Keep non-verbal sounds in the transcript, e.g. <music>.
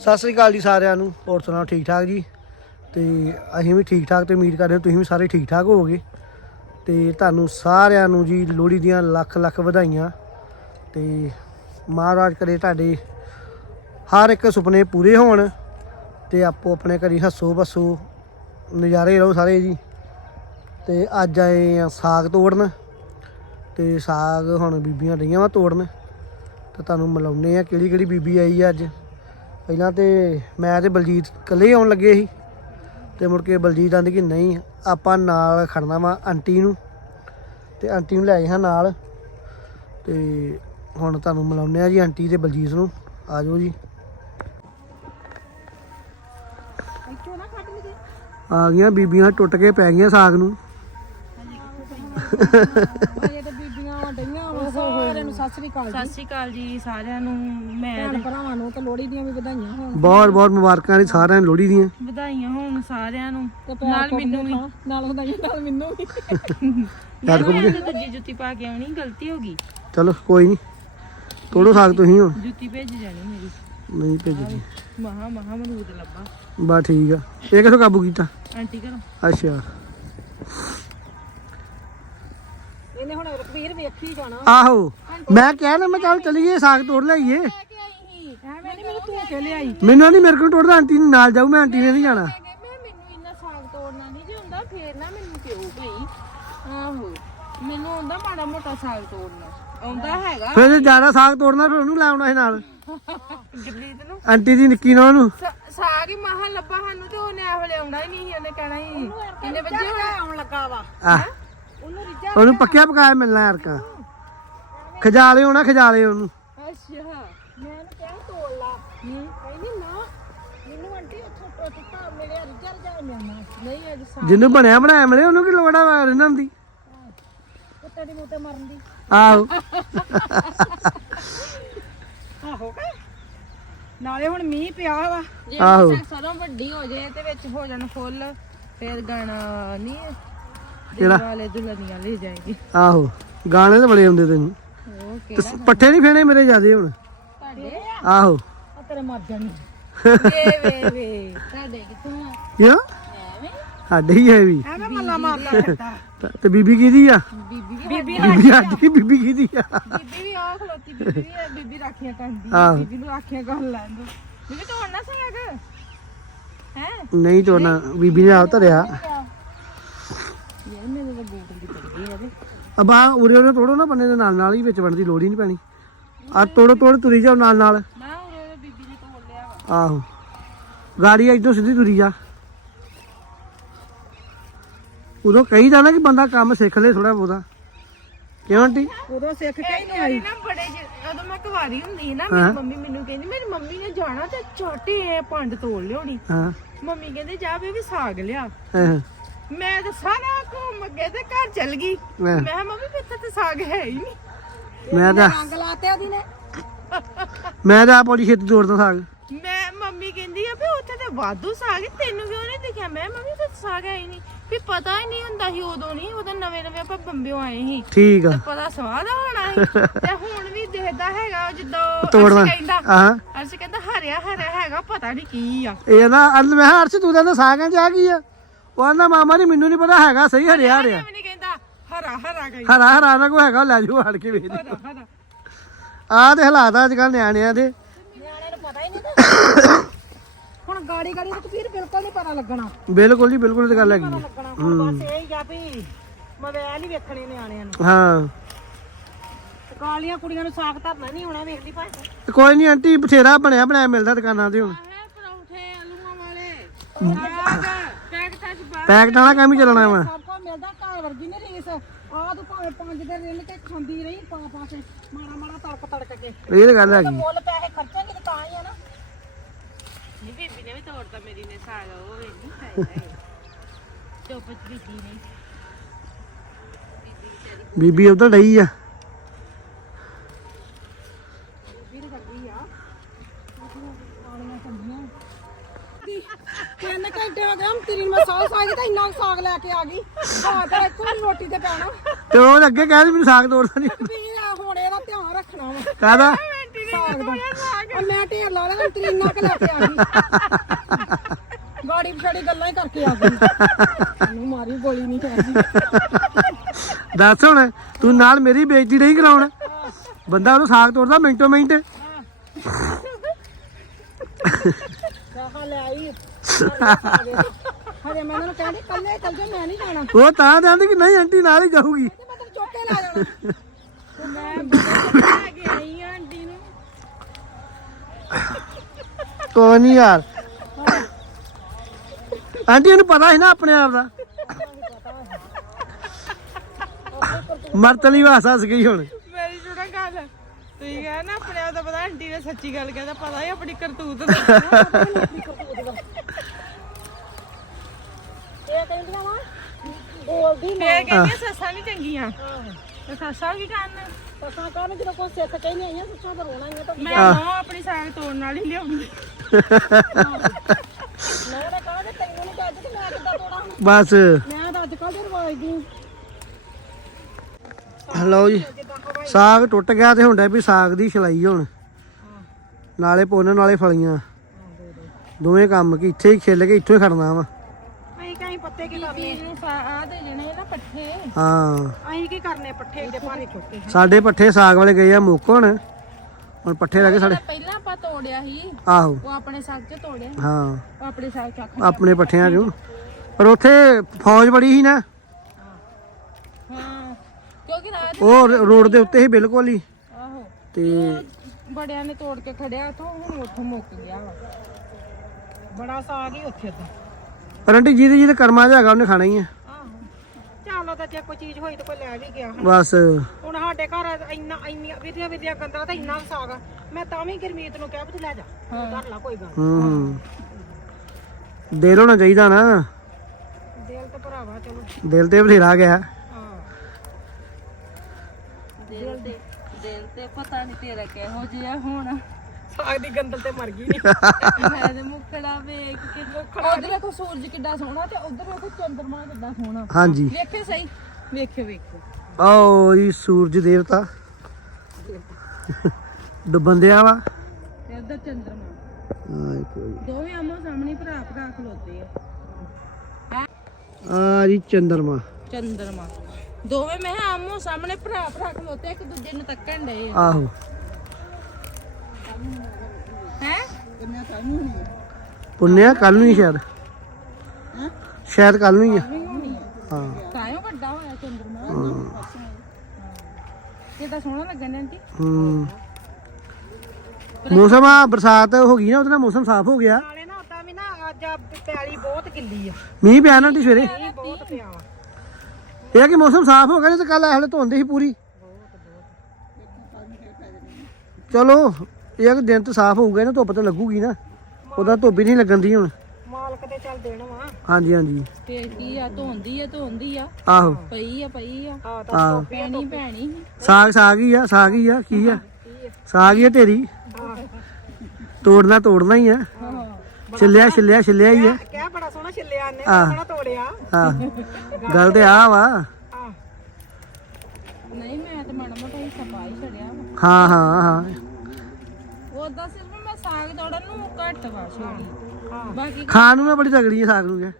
ਸਤਿ ਸ੍ਰੀ ਅਕਾਲ ਜੀ ਸਾਰਿਆਂ ਨੂੰ, ਹੋਰ ਸੁਣਾਓ, ਠੀਕ ਠਾਕ ਜੀ? ਤੇ ਅਸੀਂ ਵੀ ਠੀਕ ਠਾਕ ਤੇ ਉਮੀਦ ਕਰਦੇ ਹਾਂ ਤੁਸੀਂ ਵੀ ਸਾਰੇ ਠੀਕ ਠਾਕ ਹੋਵੋਗੇ। ਤੇ ਤੁਹਾਨੂੰ ਸਾਰਿਆਂ ਨੂੰ ਜੀ ਲੋਹੜੀ ਦੀਆਂ ਲੱਖ ਲੱਖ ਵਧਾਈਆਂ। ਤੇ ਮਹਾਰਾਜ ਕਰੇ ਤੁਹਾਡੇ ਹਰ ਇੱਕ ਸੁਪਨੇ ਪੂਰੇ ਹੋਣ ਤੇ ਆਪੋ ਆਪਣੇ ਘਰੀ ਹੱਸੋ ਬਸੋ, ਨਜ਼ਾਰੇ ਰਹੋ ਸਾਰੇ ਜੀ। ਤੇ ਅੱਜ ਆਏ ਆ ਸਾਗ ਤੋੜਨ। ਤੇ ਸਾਗ ਹੁਣ ਬੀਬੀਆਂ ਰਹੀਆਂ ਵਾ ਤੋੜਨ। ਤੇ ਤੁਹਾਨੂੰ ਮਿਲਾਉਂਦੇ ਆ ਕਿਹੜੀ ਕਿਹੜੀ ਬੀਬੀ ਆਈ ਆ ਅੱਜ। ਪਹਿਲਾਂ ਤੇ ਮੈਂ ਤੇ ਬਲਜੀਤ ਇਕੱਲੇ ਆਉਣ ਲੱਗੇ ਸੀ ਤੇ ਮੁੜ ਕੇ ਬਲਜੀਤ ਆਂਦੀ ਕਿ ਨਹੀਂ ਆਪਾਂ ਨਾਲ ਖੜਨਾ ਵਾ ਆਂਟੀ ਨੂੰ ਤੇ ਆਂਟੀ ਨੂੰ ਲੈ ਹਾਂ ਨਾਲ ਤੇ ਹੁਣ ਤੁਹਾਨੂੰ ਮਿਲਾਉਂਦੇ ਆ ਜੀ ਆਂਟੀ ਤੇ ਬਲਜੀਤ ਨੂੰ ਆ ਜਾਓ ਜੀ ਆ ਗਈਆਂ ਬੀਬੀਆਂ ਟੁੱਟ ਕੇ ਪੈ ਗਈਆਂ ਸਾਗ ਨੂੰ ਅਜੇ ਤੇ ਬੀਬੀਆਂ ਡਈਆਂ ਵਾ ਸਾਰਿਆਂ ਨੂੰ ਸਤਿ ਸ੍ਰੀ ਅਕਾਲ ਸਤਿ ਸ਼੍ਰੀ ਅਕਾਲ ਜੀ ਸਾਰਿਆਂ ਨੂੰ ਮੈਂ ਭੈਣ ਭਰਾਵਾਂ ਨੂੰ ਤੇ ਲੋਹੜੀ ਦੀਆਂ ਵੀ ਵਧਾਈਆਂ ਹੋਣ। ਬਹੁਤ ਬਹੁਤ ਮੁਬਾਰਕਾਂ ਨੇ ਸਾਰਿਆਂ ਨੂੰ ਲੋਹੜੀ ਦੀਆਂ। ਵਧਾਈਆਂ ਹੋਣ ਸਾਰਿਆਂ ਨੂੰ। ਤੇ ਪੈਰ ਨਾਲ ਪੁੱਟ ਮੈਨੂੰ ਕੇ ਵੀ। ਖਾ, ਨਾਲ ਵਧਾਈਆਂ ਨਾਲ ਮੈਨੂੰ ਵੀ। ਯਾਰ ਕੋ ਮੈਂ ਦੂਜੀ ਜੁੱਤੀ ਪਾ ਕੇ ਆਉਣੀ ਗਲਤੀ ਹੋ ਗਈ। ਚਲੋ ਕੋਈ ਨਹੀਂ ਤੋੜੋ ਸਾਗ ਤੁਸੀਂ ਹੁਣ। ਜੁੱਤੀ ਭੇਜ ਜਾਣੀ ਮੇਰੀ। ਨਹੀਂ ਭੇਜਦੀ ਮਹਾ ਮਹਾ ਮਰੂਦ ਲੱਭਾ। ਬਾ ਠੀਕ ਆ। ਇਹ ਕਿਥੋਂ ਕਾਬੂ ਕੀਤਾ? ਆਂਟੀ ਘਰੋਂ। ਅੱਛਾ। ਇਹਨੇ ਹੁਣ ਰਕਬੀਰ ਵੇਖੀ ਜਾਣਾ। ਆਹੋ। ਮੈਂ ਕਹਿ ਨਾ ਮੈਂ ਚੱਲ ਚਲੀਏ ਸਾਗ ਤੋੜ ਲਈਏ। ਐਵੇਂ ਨਹੀਂ ਮੈਨੂੰ ਤੂੰ ਕੇ ਲਿਆਈ? ਮੈਨੂੰ ਨਹੀਂ ਮੇਰੇ ਕੋਲ ਤੋੜਦਾ ਆਂਟੀ ਨੂੰ ਨਾਲ ਜਾਊ ਮੈਂ ਆਂਟੀ ਨੇ ਨਹੀਂ ਜਾਣਾ। ਮੈਂ ਮੈਨੂੰ ਇੰਨਾ ਸਾਗ ਤੋੜਨਾ ਨਹੀਂ ਜੇ ਹੁੰਦਾ ਫੇਰ ਨਾ ਮੈਨੂੰ ਕਿਉਂ ਭਈ? ਆਹੋ। ਮੈਨੂੰ ਆਉਂਦਾ ਮਾੜਾ ਮੋਟਾ ਸਾਗ ਤੋੜਨਾ। ਆਉਂਦਾ ਹੈਗਾ। ਫਿਰ ਜੇ ਜ਼ਿਆਦਾ ਸਾਗ ਤੋੜਨਾ ਫਿਰ ਉਹਨੂੰ ਲੈ ਆਉਣਾ ਸੀ ਨਾਲ। ਨੂੰ? ਆਂਟੀ ਦੀ ਨਿੱਕੀ ਨੂੰ ਉਹਨੂੰ ਸਾਗ ਹੀ ਮਹਾ ਲੱਭਾ ਸਾਨੂੰ ਤੇ ਉਹਨੇ ਇਹੋ ਵੇਲੇ ਆਉਂਦਾ ਹੀ ਨਹੀਂ ਸੀ ਉਹਨੇ ਕਹਿਣਾ ਹੀ ਕਿੰਨੇ ਵਜੇ ਆਉਣ ਲੱਗਾ ਵਾ। ਉਹਨੂੰ ਰਿਜਾ ਉਹਨੂੰ ਪੱਕਿਆ ਪਕਾਇਆ ਮਿਲਣਾ ਯਾਰ ਕਾ ਖਜਾਲੇ ਹੋਣਾ ਖਜਾਲੇ ਉਹਨੂੰ। ਅੱਛਾ ਮੈਂ ਉਹਨੂੰ ਕਿਹਾ ਤੋੜ ਲਾ। ਕਹਿੰਦੀ ਨਾ ਮੈਨੂੰ ਆਂਟੀ ਉੱਥੋਂ ਟੁੱਟਾ ਮੇਰੇ ਰਿਜਾ ਰਿਜਾ ਮਿਲਣਾ ਨਹੀਂ ਅੱਜ ਸਾਗ ਜਿਹਨੂੰ ਬਣਿਆ ਬਣਾਇਆ ਮਿਲੇ ਉਹਨੂੰ ਕੀ ਲੋੜ ਆ ਰਹਿਣ ਦੀ? ਕੁੱਤੇ ਦੀ ਮੂਤੇ ਮਰਨ ਦੀ। ਆਹੋ। ਆਹੋ ਕਾ ਨਾਲੇ ਹੁਣ ਮੀਂਹ ਪਿਆ ਵਾ। ਜੇ ਆਹੋ। ਸਰੋਂ ਵੱਡੀ ਹੋ ਜੇ ਤੇ ਵਿੱਚ ਹੋ ਜਾਣ ਫੁੱਲ ਫੇਰ ਗਾਣਾ ਨਹੀਂ ਕਿਹੜਾ? ਵਾਲੇ ਦੁਲਹਨੀਆਂ ਲੈ ਜਾਏਗੀ। ਆਹੋ ਗਾਣੇ ਤਾਂ ਬੜੇ ਹੁੰਦੇ ਤੈਨੂੰ। ਉਹ ਤੇ ਸ- ਪੱਠੇ ਨਹੀਂ ਫੇਣੇ ਮੇਰੇ ਜਿਆਦੇ ਹੁਣ? ਤੁਹਾਡੇ ਆਹੋ। ਆ ਤੇਰੇ ਮਰ ਜਾਣੀ। <laughs> ਵੇ ਵੇ ਵੇ ਤੁਹਾਡੇ ਕਿੱਥੋਂ ਆ? ਕਿਉਂ? ਐਵੇਂ? ਸਾਡੇ ਹੀ ਹੈ ਵੀ। ਐਵੇਂ ਮੱਲਾ ਮਾਰਦਾ ਫਿਰਦਾ। ਤੇ- ਤੇ ਬੀਬੀ ਕਿਹਦੀ ਆ? ਬੀਬੀ ਵੀ ਬੀਬੀ ਬੀਬੀ ਸਾਡੀ ਬੀਬੀ ਕਿਹਦੀ ਆ? ਬੀਬੀ ਵੀ ਆ ਖਲੋਤੀ ਬੀਬੀ ਵੀ ਆ, ਬੀਬੀ ਰਾਖੀਆਂ ਕਰਦੀ ਆਹੋ। ਬੀਬੀ ਨੂੰ ਰਾਖੀਆਂ ਕਰ ਲੈਣ ਦੋ ਬੀਬੀ ਤੋੜਨਾ ਸਾਗ ਹੈ? ਨਹੀਂ ਤੋੜਨਾ ਬੀਬੀ ਨੇ ਆਪ ਧਰਿਆ। ਯਾਰ ਮੇਰੇ ਤਾਂ ਬੂਟ ਦੀ ਪੜੀ ਇਹਦੇ। ਅਬਾ ਉਰੇ ਉਹਨੇ ਤੋੜੋ ਨਾ ਬੰਨੇ ਦੇ ਨਾਲ ਨਾਲ ਹੀ ਵਿੱਚ ਵੜਨ ਦੀ ਲੋੜ ਹੀ ਨਹੀਂ ਪੈਣੀ। ਆ ਤੋੜੋ ਤੋੜ ਤੁਰੀ ਜਾਓ ਨਾਲ ਨਾਲ। ਮੈਂ ਉਰੇ ਬੀਬੀ ਨੇ ਤੋੜ ਲਿਆ ਵਾ। ਆਹੋ। ਗਾੜੀ ਇੱਧਰੋਂ ਸਿੱਧੀ ਤੁਰੀ ਜਾ। ਉਦੋਂ ਕਹੀ ਜਾਣਾ ਕਿ ਬੰਦਾ ਕੰਮ ਸਿੱਖ ਲੇ ਥੋੜਾ ਬਹੁਤਾ। ਕਿਉਂ ਆਂਟੀ? ਉਦੋਂ ਸਿੱਖ ਕੇ ਹੀ ਨਹੀਂ ਮੇਰੀ ਨਾ ਬੜੇ ਜਿਹੇ- ਉਦੋਂ ਮੈਂ ਕੁਵਾਰੀ ਹੁੰਦੀ ਸੀ ਨਾ ਮੇਰੀ ਮੰਮੀ ਮੈਨੂੰ ਕਹਿੰਦੀ ਮੇਰੀ ਮੰਮੀ ਨੇ ਜਾਣਾ ਤੇ ਛੋਟੇ ਪੰਡ ਤੋੜ ਲਿਆਉਣੀ। ਹਾਂ। ਮੰਮੀ ਕਹਿੰਦੇ ਜਾ ਬੇਬੀ ਸਾਗ ਲਿਆ। ਹਾਂ, ਮੈਂ ਤਾਂ ਸਾਰਾ ਘੁੰਮ ਕੇ ਤੇ ਘਰ ਚਲ ਗਈ। ਮੈਂ ਕਿਹਾ, ਮੰਮੀ ਇੱਥੇ ਤੇ ਸਾਗ ਹੈ ਹੀ ਨਹੀਂ। ਮੈਂ ਤਾਂ ਰੰਗ ਲਾਤੇ ਉਹਦੀ ਨੇ। ਮੈਂ ਤਾਂ ਆਪ ਬੜੀ ਛੇਤੀ ਤੋੜਦਾ ਸਾਗ। ਮੈਂ ਮੰਮੀ ਕਹਿੰਦੀ ਆ ਵੀ ਉੱਥੇ ਤੇ ਵਾਧੂ ਸਾਗ ਹੈ, ਤੈਨੂੰ ਕਿਉਂ ਨਹੀਂ ਦਿਖਿਆ? ਮੈਂ ਮੰਮੀ ਤਾਂ ਸਾਗ ਹੈ ਹੀ ਨਹੀਂ। ਵੀ ਪਤਾ ਹੀ ਨਹੀਂ ਹੁੰਦਾ ਸੀ ਉਦੋਂ ਨਹੀਂ ਉਦੋਂ ਨਵੇਂ ਨਵੇਂ ਆਪਾਂ ਬੰਬਿਓ ਆਏ ਸੀ। ਠੀਕ ਆ। ਤੇ ਪਤਾ ਸਵਾਦ ਹੋਣਾ ਸੀ। ਤੇ ਹੁਣ ਵੀ ਦੇਖਦਾ ਹੈਗਾ ਜਿੱਦਾਂ ਉਹ ਤੋੜਨਾ ਅਰਸ਼ ਕਹਿੰਦਾ ਹਾਂ ਅਰਸ਼ ਕਹਿੰਦਾ ਹਰਿਆ ਹਰਿਆ ਹੈਗਾ ਪਤਾ ਨਹੀਂ ਕੀ ਆ। ਇਹ ਨਾ ਅੰਦ ਮੈਂ ਕਿਹਾ ਅਰਸ਼ ਤੂੰ ਤਾਂ ਸਾਗਾਂ ਚ ਆ ਗਈ ਆ? ਉਹ ਆਂਦਾ ਮਾਮਾ ਜੀ ਮੈਨੂੰ ਨਹੀਂ ਪਤਾ ਹੈਗਾ ਸਹੀ ਹਰਿਆ ਹਰਿਆ ਨਹੀਂ ਕਹਿੰਦਾ ਹਰਾ ਹਰਾ ਗਈ ਹਰਾ ਹਰਾ ਨਾ ਕੋਈ ਹੈਗਾ ਉਹ ਲੈ ਜਾਓ ਆਣ ਕੇ ਵੇਖ ਹਰਾ ਹਰਾ। ਆਹ ਤੇ ਹਾਲਾਤ ਅੱਜ ਕੱਲ ਨਿਆਣਿਆਂ ਦੇ। ਨਿਆਣੇ ਨੂੰ ਪਤਾ ਹੀ ਨਹੀਂ ਤਾਂ <coughs> ਹੁਣ ਗਾੜੀ ਗਾੜੀ ਤੇ ਵੀਰ ਬਿਲਕੁਲ ਨਹੀਂ ਪਤਾ ਲੱਗਣਾ। ਬਿਲਕੁਲ ਜੀ ਬਿਲਕੁਲ ਇਹ ਤਾਂ ਗੱਲ ਹੈਗੀ ਆ। ਲੱਗਣਾ। ਹੁਣ ਬਸ ਇਹ ਹੀ ਆ ਵੀ ਮੋਬਾਈਲ ਹੀ ਵੇਖਣੇ ਨਿਆਣਿਆਂ ਨੂੰ। ਹਾਂ। ਤੇ ਕਾਲੀਆਂ ਕੁੜੀਆਂ ਨੂੰ ਸਾਗ ਧਰਨਾ ਨਹੀਂ ਹੋਣਾ ਵੇਖਦੀ ਭਾਈ ਤੇ ਕੋਈ ਨਹੀਂ ਆਂਟੀ ਬਥੇਰਾ ਬਣਿਆ ਬਣਾਇਆ ਮਿਲਦਾ ਦੁਕਾਨਾਂ ਤੇ ਹੁਣ। ਹੈ ਪਰੌਂਠੇ ਆਲੂਆਂ ਵਾਲੇ। ਸਾਗ ਪੈਕਟਾਂ ਵਾਲਾ ਕੰਮ ਹੀ ਚੱਲਣਾ ਵਾ। ਸਭ ਕੁਝ ਮਿਲਦਾ ਘਰ ਵਰਗੀ ਨਹੀਂ ਰੀਸ। ਆਹ ਤੂੰ ਭਾਵੇਂ ਪੰਜ ਦੇ ਰਿੰਨ ਕੇ ਖਾਂਦੀ ਰਹੀ ਪਾ ਪਾ ਕੇ ਮਾੜਾ ਮਾੜਾ ਤੜਕ ਤੜਕ ਕੇ। ਇਹ ਤਾਂ ਗੱਲ ਹੈਗੀ। ਮੁੱਲ ਪੈਸੇ ਖਰਚਾਂਗੇ ਤੇ ਤਾਂ ਹੀ ਆ ਨਾ। ਨਹੀਂ ਬੀਬੀ ਨੇ ਵੀ ਤੋੜਤਾ ਮੇਰੀ ਨੇ ਸਾਗ ਉਹ ਵੇ ਨਹੀਂ ਖਾਇਆ ਚੁੱਪ ਚ ਬੀਜੀ ਨਹੀਂ ਬੀਬੀ ਉਧਰ ਡਈ ਆ। ਤਿੰਨ ਘੰਟੇ ਹੋ ਗਏ ਹਮ ਤੇਰੀ ਨੂੰ ਮੈਂ ਸਾਗ ਸਾਗ ਤਾਂ ਇੰਨਾ ਸਾਗ ਲੈ ਕੇ ਆ ਗਈ। ਹਾਂ ਤੇ ਇੱਕ ਵਾਰੀ ਰੋਟੀ ਤੇ ਪੈਣਾ। ਤੇ ਉਹ ਅੱਗੇ ਕਹਿੰਦੇ ਮੈਨੂੰ ਸਾਗ ਤੋੜਦਾ ਨਹੀਂ ਵੀ ਹੁਣ ਇਹਦਾ ਧਿਆਨ ਰੱਖਣਾ ਵਾ। ਕਾਹਦਾ? ਸਾਗ ਦਾ। ਆ ਮੈਂ ਢੇਰ ਲਾ ਲਿਆ ਤੇਰੀ ਇੰਨਾ ਕੁ ਲੈ ਕੇ ਆ ਗਈ। ਗਾੜੀ ਪਿਛਾੜੀ ਗੱਲਾਂ ਹੀ ਕਰਕੇ ਆ ਗਈ। ਤੈਨੂੰ ਮਾਰੀ ਗੋਲੀ ਨਹੀਂ ਚਾਹੀਦੀ ਦੱਸ ਹੁਣ ਤੂੰ ਨਾਲ ਮੇਰੀ ਬੇਇੱਜ਼ਤੀ ਨਹੀਂ ਕਰਾਉਣ। ਬੰਦਾ ਉਹਨੂੰ ਸਾਗ ਤੋੜਦਾ ਮਿੰਟੋ ਮਿੰਟ। ਕਹਾ ਲੈ ਆਈ। ਹਰੇ ਮੈਂ ਉਹਨਾਂ ਨੂੰ ਕਹਿੰਦੀ ਕੱਲੇ ਚੱਲ ਜਾ ਮੈਂ ਨਹੀਂ ਜਾਣਾ। ਉਹ ਤਾਂ ਕਹਿੰਦੀ ਕਿ ਨਹੀਂ ਆਂਟੀ ਨਾਲ ਹੀ ਜਾਊਗੀ। ਤੇ ਮੈਂ ਤੈਨੂੰ ਚੁੱਕ ਕੇ ਲੈ ਜਾਣਾ। ਮੈਂ ਬੜਾ ਲੈ ਕੇ ਆਈ ਆ ਆਂਟੀ ਨੂੰ। ਕੋਈ ਨਹੀਂ ਯਾਰ। ਆਂਟੀ ਨੂੰ ਪਤਾ ਸੀ ਨਾ ਆਪਣੇ ਆਪ ਦਾ। ਮਰਤਲੀ ਵਾਸ ਹੱਸ ਗਈ ਹੁਣ। ਮੇਰੀ ਸੁਣਾ ਗੱਲ। ਤੁਸੀਂ ਨਾ ਆਪਣੇ ਆਪ ਦਾ ਪਤਾ ਆਂਟੀ ਨੇ ਸੱਚੀ ਗੱਲ ਕਹਿੰਦਾ ਪਤਾ ਹੀ ਆਪਣੀ ਕਰਤੂਤ ਦਾ। ਇਹ ਕਹਿੰਦੀਆਂ ਵਾ ਬੋਲਦੀ ਫੇਰ ਕਹਿੰਦੀ ਸੱਸਾਂ ਨਹੀਂ ਚੰਗੀਆਂ। ਤੇ ਸੱਸਾਂ ਕੀ ਕਰਨ। ਪਸਾਂ ਕਾਹਨੂੰ ਜਦੋਂ ਕੋਈ ਸਿੱਖ ਕਹਿੰਦੀ ਆਈਆਂ ਸੱਚਾਂ ਤਾਂ ਰੋਣਾ ਹੀ ਆ ਤਾਂ ਮੈਂ ਨਾ ਆਪਣੀ ਸਾਗ ਤੋੜਨ ਨਾਲ ਹੀ ਲਿਆਉਂਗੀ ਮੈਂ ਤਾਂ ਕਹਾਂ ਤੈਨੂੰ ਨਹੀਂ ਚੱਜ ਤੇ ਮੈਂ ਕਿੱਦਾਂ ਤੋੜਾਂ ਹੁਣ? ਬਸ। ਮੈਂ ਤਾਂ ਅੱਜ ਕੱਲ ਦੇ ਰਿਵਾਜ ਦੀ। ਲਓ ਜੀ। ਸਾਗ ਟੁੱਟ ਗਿਆ ਤੇ ਹੁੰਦਾ ਵੀ ਸਾਗ ਦੀ ਛਲਾਈ ਹੁਣ। ਨਾਲੇ ਪੁੰਨ ਨਾਲੇ ਫਲੀਆਂ। ਦੋਵੇਂ ਕੰਮ ਕੀ ਇੱਥੇ ਹੀ ਖਿੱਲ ਕੇ ਇੱਥੋਂ ਹੀ ਖੜਨਾ ਵਾ। ਅਸੀਂ ਕਹੀਂ ਪੱਤੇ ਕੀ ਕਰਨੇ ਨੂੰ ਆ ਦੇ ਜਣੇ ਨਾ ਪੱਠੇ। ਹਾਂ। ਅਸੀਂ ਕੀ ਕਰਨੇ ਪੱਠੇ ਦੇ ਭਾਰੇ ਚੁੱਕੇ ਸਾਡੇ ਪੱਠੇ ਸਾਗ ਵਾਲੇ ਗਏ ਆ ਮੁੱਕ ਹੁਣ ਪੱਠੇ ਗਏ ਸਾਡੇ ਪਹਿਲਾਂ ਆਪਾਂ ਤੋੜਿਆ ਸੀ। ਆਹੋ। ਉਹ ਆਪਣੇ ਸਾਗ ਚ ਤੋੜਿਆ ਹਾਂ। ਉਹ ਆਪਣੇ ਸਾਗ ਚ ਆਖ ਆਪਣੇ ਪੱਠਿਆਂ ਚੋਂ। ਪਰ ਉੱਥੇ ਫੌਜ ਬੜੀ ਸੀ ਨਾ। ਹਾਂ। ਕਿਉਂਕਿ ਰਾਤ ਉਹ ਰ- ਰੋਡ ਦੇ ਉੱਤੇ ਹੀ ਬਿਲਕੁਲ ਹੀ। ਆਹੋ। ਤੇ ਬੜਿਆਂ ਨੇ ਤੋੜ ਕੇ ਖੜਿਆ ਉਥੋਂ ਹੁਣ ਉੱਥੋਂ ਮੁੱਕ ਗਿਆ ਵਾ। ਬੜਾ ਸਾਗ ਹੀ ਉੱਥੇ ਤਾਂ ਪਰ ਆਂਟੀ ਜਿਹਦੇ ਜਿਹਦੇ ਕਰਮਾਂ 'ਚ ਹੈਗਾ ਉਹਨੇ ਖਾਣਾ ਹੀ ਆ। ਆਹੋ। ਚੱਲ ਤਾਂ ਜੇ ਕੋਈ ਚੀਜ਼ ਹੋਈ ਤਾਂ ਕੋਈ ਲੈ ਵੀ ਗਿਆ ਬਸ। ਹੁਣ ਸਾਡੇ ਘਰ ਇੰਨਾ ਇੰਨੀਆਂ ਵਿਧੀਆਂ ਵਿਧੀਆਂ ਗੰਦਰਾ ਤਾਂ ਇੰਨਾ ਸਾਗ ਆ। ਮੈਂ ਤਾਂ ਵੀ ਗੁਰਮੀਤ ਨੂੰ ਕਿਹਾ ਵੀ ਤੂੰ ਲੈ ਜਾ। ਕਰ ਲਾ ਕੋਈ ਗੱਲ ਹੂੰ ਹੂੰ। ਦਿਲ ਹੋਣਾ ਚਾਹੀਦਾ ਨਾ। ਦਿਲ ਤਾਂ ਭਰਾਵਾ ਚਲੋ। ਦਿਲ ਤੇ ਬਥੇਰਾ ਗਿਆ। ਹਾਂ। ਦਿਲ ਦੇ ਦਿਲ ਤੇ ਪਤਾ ਨਹੀਂ ਤੇਰਾ ਕਿਹੋ ਜਿਹਾ ਹੁਣ। ਸਾਗ ਦੀ ਗੰਦਲ ਤੇ ਮਰ ਗਈ ਨਹੀਂ ਮੈਂ ਤੇ ਮੁੱਖੜਾ ਵੇਖ ਕੇ। ਉਧਰ ਵੇਖੋ ਸੂਰਜ ਕਿੱਡਾ ਸੋਹਣਾ ਤੇ ਉਧਰ ਵੇਖੋ ਚੰਦਰਮਾ ਕਿੱਡਾ ਸੋਹਣਾ। ਹਾਂਜੀ। ਵੇਖੇ ਸਹੀ ਵੇਖਿਓ ਵੇਖਿਓ। ਓ ਜੀ ਸੂਰਜ ਦੇਵਤਾ। ਡੁੱਬਣ ਦਿਆ ਵਾ। ਤੇ ਉਧਰ ਚੰਦਰਮਾ। ਆਹ ਕੋਈ। ਦੋਵੇਂ ਆਮੋ ਸਾਹਮਣੇ ਭਰਾ ਭਰਾ ਖਲੋਤੇ ਆ। ਆ ਜੀ ਚੰਦਰਮਾ। ਚੰਦਰਮਾ। ਦੋਵੇਂ ਮੈਂ ਕਿਹਾ ਆਮੋ ਸਾਹਮਣੇ ਭਰਾ ਭਰਾ ਖਲੋਤੇ ਇੱਕ ਦੂਜੇ ਨੂੰ ਤੱਕਣ ਡਏ ਆ। ਆਹੋ। ਹੈ? ਪੁੰਨਿਆ ਕੱਲ ਨੂੰ ਹੀ ਸ਼ਾਇਦ। ਸ਼ਾਇਦ ਕੱਲ ਨੂੰ ਹੀ ਆ। ਹਾਂ ਕਾਇਓ ਵੱਡਾ ਹੋਇਆ ਚੰਦਰਮਾ ਕਿੱਦਾਂ ਸੋਹਣਾ ਲੱਗਣ ਆਂਟੀ। ਹੂੰ। ਮੌਸਮ ਆ ਬਰਸਾਤ ਹੋ ਗਈ ਨਾ ਉਹਦੇ ਨਾਲ ਮੌਸਮ ਸਾਫ਼ ਹੋ ਗਿਆ। ਨਾਲੇ ਨਾ ਉਦਾਂ ਵੀ ਨਾ ਅੱਜ ਆ ਪੈਲੀ ਬਹੁਤ ਗਿੱਲੀ ਆ। ਮੀਂਹ ਪਿਆ ਨਾ ਟੀ ਸਵੇਰੇ। ਮੀਂਹ ਬਹੁਤ ਪਿਆ ਵਾ। ਇਹ ਆ ਕਿ ਮੌਸਮ ਸਾਫ਼ ਹੋ ਗਿਆ ਨਹੀਂ ਤਾਂ ਕੱਲ ਇਹਲੇ ਧੁੰਦ ਸੀ ਪੂਰੀ। ਚਲੋ ਇਹ ਆ ਕਿ ਦਿਨ ਤਾਂ ਸਾਫ਼ ਹੋਊਗਾ ਨਾ ਧੁੱਪ ਤਾਂ ਲੱਗੂਗੀ ਨਾ। ਉਹਦਾ ਧੁੱਪ ਹੀ ਨਹੀਂ ਲੱਗਣ ਦੀ ਹੁਣ। ਮਾਲਕ ਤੇ ਚੱਲ ਦੇਣ ਵਾ। ਹਾਂਜੀ ਹਾਂਜੀ। ਫੇਰ ਕੀ ਆ ਧੋਂਦੀ ਆ ਧੋਂਦੀ ਆ। ਆਹੋ। ਪਈ ਆ ਪਈ ਆ। ਆ ਤਾਂ ਆਹ। ਪੈਣੀ ਪੈਣੀ। ਸਾਗ ਸਾਗ ਹੀ ਆ ਸਾਗ ਹੀ ਆ ਕੀ ਆ? ਸਾਗ ਹੀ ਆ ਢੇਰੀ। ਤੋੜਨਾ ਤੋੜਨਾ ਹੀ ਆ। ਛਿੱਲਿਆ ਛਿੱਲਿਆ ਛਿੱਲਿਆ ਹੀ ਆ। ਕਹਿ ਬੜਾ ਸੋਹਣਾ ਛਿੱਲਿਆ ਨੇ ਆਹ। ਸੋਹਣਾ ਤੋੜਿਆ। ਹਾਂ ਗੱਲ ਤੇ ਆ ਵਾ। ਆ ਨਹੀਂ ਮੈਂ ਤੇ ਮਾੜਾ ਮੋਟਾ ਹਿੱਸਾ ਪਾ ਹੀ ਛੜਿਆ ਵਾ। ਹਾਂ ਹਾਂ ਹਾਂ। ਉਦਾਂ ਸਿਰਫ ਮੈਂ ਸਾਗ ਤੋੜਨ ਨੂੰ ਘੱਟ ਵਾ ਛੋੜੀ ਬਾਕੀ ਖਾਣ ਨੂੰ ਮੈਂ ਬੜੀ ਤਗੜੀ ਆ ਸਾਗ ਨੂੰ ਕਿਹਾ